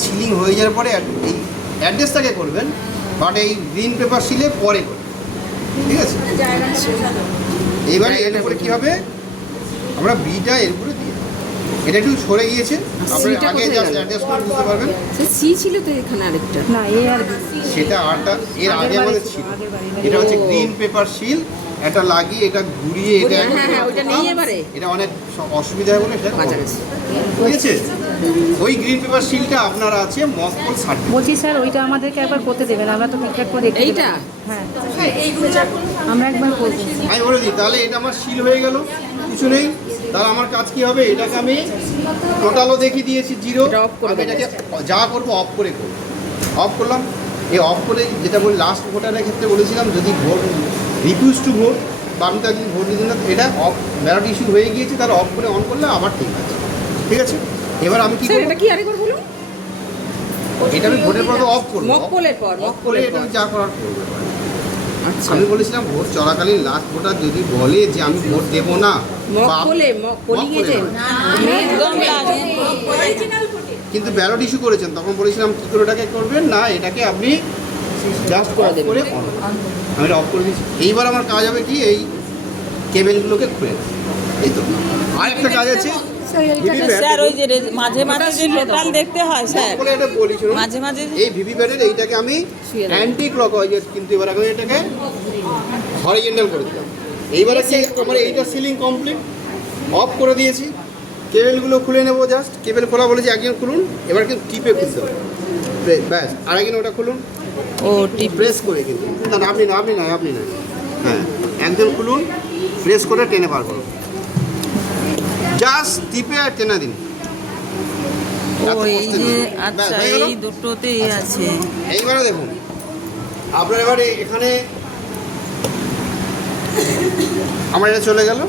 Ceiling হয়ে যাওয়ার পরে এই অ্যাড্রেসটাকে করবেন, বাট এই গ্রিন পেপার সিলে পরে করবেন, ঠিক আছে? এইবারে এর উপরে কী হবে, আমরা বিটা এর উপরে দিয়ে দেবো। এটা একটু সরে গিয়েছে, আপনারা আগে জাস্ট অ্যাডজাস্ট করে বুঝতে পারবেন। সি ছিল তো এখানে আরেকটা, না এ আর সেটা আরটা এর আগে আমাদের ছিল, এটা হচ্ছে গ্রিন পেপার সিল। এটা লাগিয়ে এটা ঘুরিয়ে এটা ওইটা নেই এবারে, এটা অনেক অসুবিধা হয় বলে সেটা ঠিক আছে। ওই গ্রিন পেপার সিলটা আপনার আছে মকপল সার্টিফিকেট। বলছি স্যার ওইটা আমাদেরকে একবার করতে দেবেন, আমরা তো ঠিকঠাক করে দেখি। এইটা হ্যাঁ আমরা একবার করবো। আমি বলে দিই, তাহলে এটা আমার সিল হয়ে গেল, কিছু নেই। তাহলে আমার কাজ কি হবে, এটাকে আমি টোটালও দেখিয়ে দিয়েছি জিরো। আমি এটাকে যা করবো অফ করে করবো, অফ করলাম। এই অফ করে যেটা বলি লাস্ট ভোটারের ক্ষেত্রে বলেছিলাম, যদি ভোট রিফিউজ টু ভোট বা আমি তার যদি ভোট দিতে না, এটা অফ ব্যালট ইস্যু হয়ে গিয়েছে, তাহলে অফ করে অন করলে আবার ঠিক আছে, ঠিক আছে। এবার আমি কি করব, এটা কি আরেকবার বলুন? এটা আমি ভোটের পর অফ করবো, মকপলের পর, অফ করে এটা আমি যা করার করবো। আচ্ছা আমি বলেছিলাম ভোট চলাকালীন লাস্ট ভোটার যদি বলে যে আমি ভোট দেবো না, মকপলে পোলিং এজেন্ট একদম কিন্তু ব্যালট ইস্যু করেছেন, তখন বলেছিলাম কী করে এটাকে করবেন না, এটাকে আপনি জাস্ট করে দেবেন। আমি এটা অফ করে দিচ্ছি। এইবার আমার কাজ হবে কি, এই কেবেলগুলোকে খুলে দেব। এই তো আর একটা কাজ আছে স্যার, ওই যে মাঝে মাঝে যে টোটাল দেখতে হয় স্যার, বলে এটা বলি, শুনুন। মাঝে মাঝে এই ভিভিপ্যাটের এইটাকে আমি অ্যান্টি ক্লকওয়াইজ, কিন্তু এবার আমি এটাকে হরিজন্টাল করে দিলাম। এইবারে কি আমার এইটা সিলিং কমপ্লিট, অফ করে দিয়েছি। কেবেলগুলো খুলে নেবো, জাস্ট কেবেল খোলা বলেছি, একজন খুলুন। এবার কিন্তু টিপে খুলতে হবে, ব্যাস। আর একজন ওটা খুলুন, ও টিপ প্রেস করে কিন্তু, না আপনি না, হ্যাঁ একজন খুলুন, প্রেস করে টেনে পার করুন, জাস্ট টিপে আর টেনে দিন। ও এই যে আচ্ছা এই দুটোতেই আছে। এইবারে দেখুন আপনার, এবারে এখানে আমার এটা চলে গেল।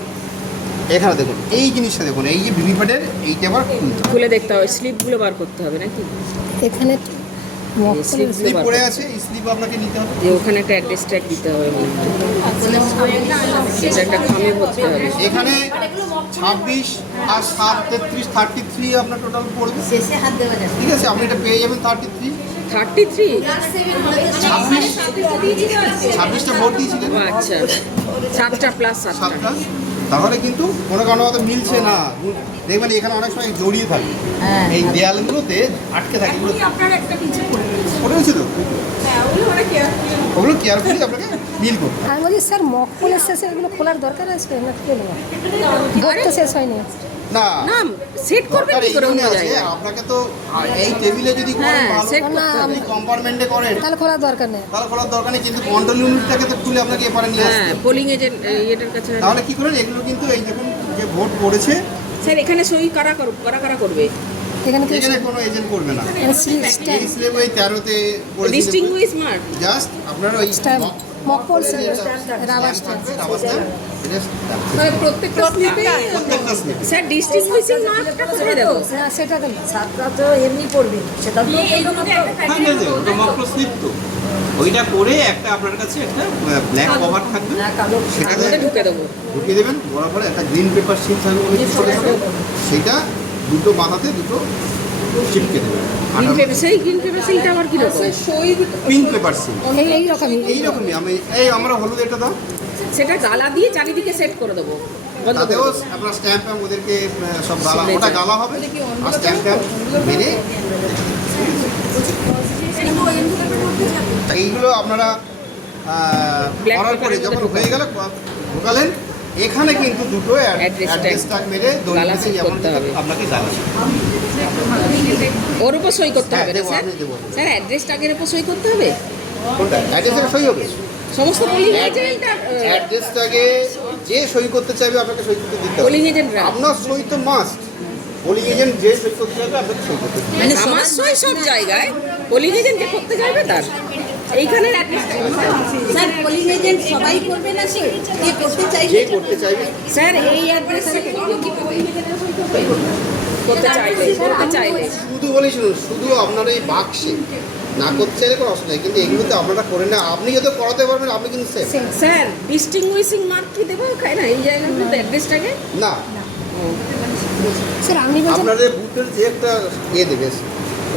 এখানে দেখুন এই জিনিসটা দেখুন, এই যে ভিভিপ্যাটের এইটা আবার খুলে দেখতে হবে, স্লিপগুলো বার করতে হবে নাকি? এখানে স্লিপ পড়ে আছে, এই স্লিপ আপনাকে নিতে হবে। যে ওখানে একটা অ্যাড্রেস ট্যাগ দিতে হবে, এটা একটা খামে ভরতে হবে। এখানে 26 আর 7 33 33 আপনার টোটাল পড়বে, ঠিক আছে? আপনি এটা পেয়ে যাবেন 33। 33 26টা ভোট দিয়েছিলেন, আচ্ছা, 7টা প্লাস 7টা। তাহলে কিন্তু কোনো কারণে হয়তো মিলছে না, দেখবেন এখানে অনেক সময় জড়িয়ে থাকে, এই দেয়ালগুলোতে আটকে থাকে, পড়ে গেছে তো, ওগুলো কেয়ারফুলি আপনাকে মিল করতে হবে। আমি বলছি স্যার মকপলের শেষে এগুলো খোলার দরকার আছে না? ভোট তো শেষ হয়নি। না না সেট করবেন কি করে অন্য জায়গায়? আপনাকে তো এই টেবিলে যদি করেন, সেট ভালো, করতে হবে। আপনি কম্পার্টমেন্টে করেন তাহলে খোলার দরকার নেই। তাহলে খোলার দরকার নেই, কিন্তু কন্ট্রোল ইউনিটটাকে তো খুলে আপনাকে এপারে নিয়ে আসতে হ্যাঁ, হবে। পোলিং এজেন্ট এটার কাছে। তাহলে কি করেন, এগুলো কিন্তু এই দেখুন যে ভোট পড়েছে, স্যার এখানে সই কারা করবে? এখানে কি এখানে কোনো এজেন্ট করবে না। এই স্লেব ওই 13তে পড়েছে, ডিস্টিংগুইশ মার্ক। জাস্ট আপনারা ওই মকপল রাবার স্ট্যাম্প। প্রত্যেকটা স্লিপে স্যার ডিস্টিংগুইশিং মার্কটা কোথায় দেবো? হ্যাঁ সেটা তো ছাত্রা তো এমনি পড়বে, সেটা তো ওটা মকপল স্লিপ তো, ওইটা করে একটা আপনার কাছে একটা ব্ল্যাক কভার থাকবে, সেটাতে ঢুকে দেবো। ঢুকিয়ে দেবেন। বরাবর একটা গ্রিন পেপার শিট থাকবে, সেটা দুটো মাথাতে দুটো চিপকে দেবেন। সেই গ্রিন পেপার সিলটা আবার কি রকম? পিঙ্ক পেপার শিট এইরকমই। এইরকমই আমরা হলুদ এটা দাও, সেটা গালা দিয়ে চারিদিকে সেট করে দেবো। তাতেও আপনার স্ট্যাম্প ওদেরকে সব গালা, ওটা গালা হবে আর স্ট্যাম্প মেরে এইগুলো আপনারা করার পরে যখন হয়ে গেল ঢোকালেন, এখানে কিন্তু দুটো অ্যাড্রেস ট্যাগ মেরে গালা সেট করতে হবে। আপনাকে গালা ওর উপর সই করতে হবে না স্যার? আমি দেবো। স্যার অ্যাড্রেস ট্যাগের উপর সই করতে হবে, কোনটা অ্যাড্রেসের সই হবে? সমস্ত পোলিং এজেন্ট অ্যাড্রেসটাকে যে সই করতে চাইবে আপনাকে সই করতে দিতে হবে। পোলিং এজেন্টরা আপনার সই তো মাস্ট, পোলিং এজেন্ট যে সই করতে চাইবে আপনাকে সই করতে দিতে হবে। মানে আমার সই সব জায়গায়, পোলিং এজেন্ট যে করতে যাবে তার এইখানে স্যার পোলিং এজেন্ট সবাই করবে না, সে কে করতে যে চাইবে করতে চাইবে স্যার এই অ্যাড্রেসে করতে চাইলে শুধু বলেই শুনুন, শুধু আপনার এই বাক্সে না করতে চাইলে কোনো অসুবিধা নেই, কিন্তু এগুলোতে আপনারা করে না, আপনি যত করাতে পারবেন আপনি কিন্তু সেফ। স্যার ডিস্টিংগুইশিং মার্ক কি দেবো খাই না এই জায়গাগুলোতে অ্যাড্রেসটাকে? না, স্যার আপনি বলছেন আপনাদের বুথের যে একটা দেবে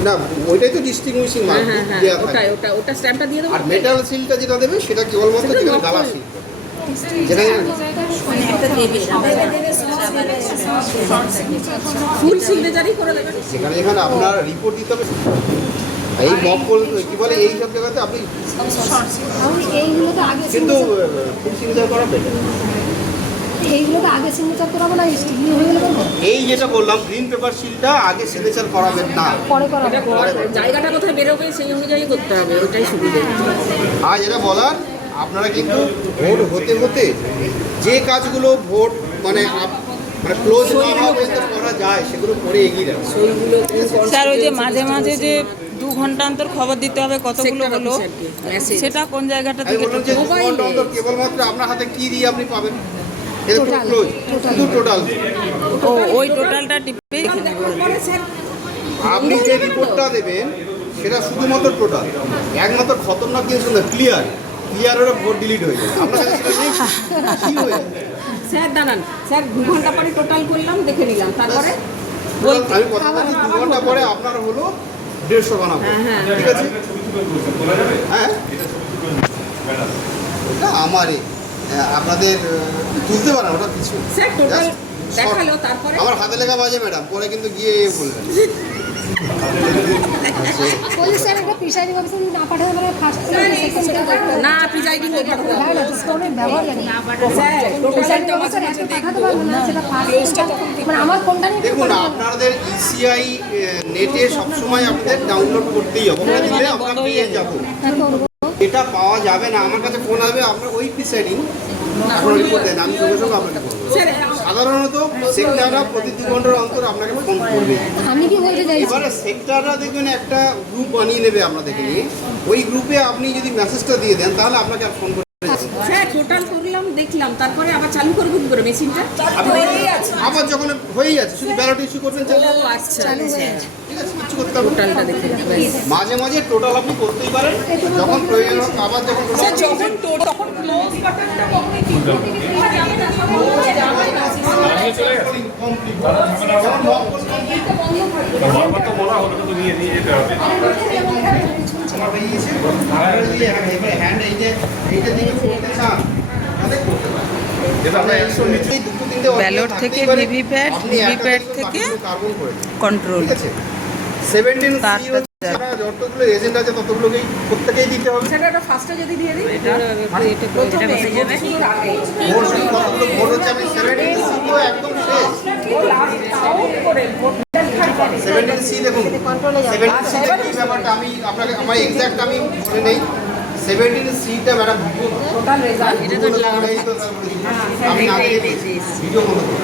না ওইটাই তো ডিস্টিংগুইশিং মার্ক হ্যাঁ হ্যাঁ দেওয়া ওটাই থাকে। ওটা স্ট্যাম্পটা দিয়ে দেবো আর মেটাল সিলটা যেটা দেবে সেটা কেবলমাত্র সেটা যেখানে lock গালা করে। সিল যেখানে একটা দেবে ফুল সিগনেচারই করে দেবেন। যেখানে যেখানে আপনার রিপোর্ট দিতে হবে এই মকল কি বলে এই সব জায়গাতে আপনি আমি এইগুলোকে আগে কিন্তু signature- ফুল সিগনেচার করা better। এইগুলোকে আগে সিগনেচার করাবো না স্টিগলি হয়ে গেলে করবো এই যেটা বললাম গ্রিন পেপার সিলটা আগে সিগনেচার করাবেন না। পরে করাবো এটা জায়গাটা কোথায় বেরোবে সেই অনুযায়ী করতে হবে, ওটাই সুবিধা। আর যেটা বলার আপনারা কিন্তু ভোট হতে হতে যে কাজগুলো ভোট মানে মানে ক্লোজ না হওয়া পর্যন্ত করা যায় সেগুলো করে এগিয়ে যাবে। সেইগুলো স্যার ওই যে মাঝে মাঝে যে 2 ঘন্টা অন্তর খবর দিতে হবে কতগুলো Sector হলো, officer কে, message। সেটা কোন জায়গাটা আমি থেকে বললাম যে মোবাইলে। ঘন্টা অন্তর কেবলমাত্র আপনার হাতে কি দিয়ে আপনি পাবেন এটা পুরো Total, ক্লোজ total। শুধু টোটাল ও ওই টোটালটা টিপে পরে স্যার আপনি যে রিপোর্টটা দেবেন সেটা শুধুমাত্র টোটাল একমাত্র খতরনাক জিনিস না ক্লিয়ার ক্লিয়ারেরও ভোট ডিলিট হয়ে যায় আপনার কাছে সেটা নেই কি হয়ে যায়? স্যার দাঁড়ান স্যার 2 ঘন্টা পরে টোটাল করলাম দেখে নিলাম, তারপরে আমি কথা বলছি 2 ঘন্টা পরে আপনার হলো 150 বানাবো ঠিক আছে হ্যাঁ ওটা আমারই আপনাদের তুলতে পারেন ওটা কিছু স্যার টোটাল Just short. দেখালো, তারপরে আমার হাতে লেখা বাজে ম্যাডাম পরে কিন্তু গিয়ে বলবেন বলি স্যার একটা প্রিসাইডিং অফিসার যদি না পাঠাতে পারে ফার্স্ট সেকেন্ড না প্রিজাইডিং করতে হবে। হয় না তো স্টোনের ব্যবহার লাগে স্যার টোটালটা প্রিসাইডিং অফিসার এত পাঠাতে পারবে না সেটা ফার্স্ট মানে আমার কোনটা নিয়ে দেখুন আপনাদের ইসিআই নেটে সবসময় আপনাদের ডাউনলোড করতেই হবে ওখানে দিলে আমরা পেয়ে যাবো এটা পাওয়া যাবে না আমার কাছে ফোন আসবে আপনার ওই প্রিসাইডিং আপনার রিপোর্ট দেন আমি সঙ্গে সঙ্গে আপনাকে বলবো স্যার সাধারণত সেক্টররা প্রতি 2 ঘন্টার অন্তর আপনাকে ফোন করবে আমি কি বলতে চাইছি এবারে সেক্টররা দেখবেন একটা গ্রুপ বানিয়ে নেবে আপনাদেরকে নিয়ে ওই গ্রুপে আপনি যদি মেসেজটা দিয়ে দেন তাহলে আপনাকে আর ফোন করতে হবে না। স্যার টোটাল করলাম দেখলাম, তারপরে আবার চালু করবো কি করে মেশিনটা? আবার যখন হয়েই আছে শুধু ব্যালট ইস্যু করবেন ও আচ্ছা ঠিক আছে কিছু করতে হবে না। টোটালটা দেখে ব্যাস। মাঝে মাঝে টোটাল আপনি করতেই পারেন যখন প্রয়োজন হোক আবার যখন স্যার যখন তখন ক্লোজ বাটনটা কখনোই ঠিক যাবে না, সব যাবে না। বারবার তো বলা হলো কিন্তু নিয়ে যেতে হবে। ব্যালট থেকে ভিভিপ্যাট, ভিভিপ্যাট থেকে কন্ট্রোল। ঠিক আছে 17 তারটা যতগুলো এজেন্ট আছে ততগুলোকেই প্রত্যেকেই দিতে হবে স্যার এটা ফার্স্টে যদি দিয়ে দিই এটা বসে যাবে। ভোট কতগুলো ভোট হচ্ছে আপনি 17 সি তো একদম শেষ 17 সি দেখুন 17 সি কি ব্যাপারটা আমি আপনাকে আমার এক্সাক্ট আমি বলে নেই 17 সিটা ম্যাডাম ভিডিও টোটাল রেজাল্ট আমি আগে ভিডিও বন্ধ করব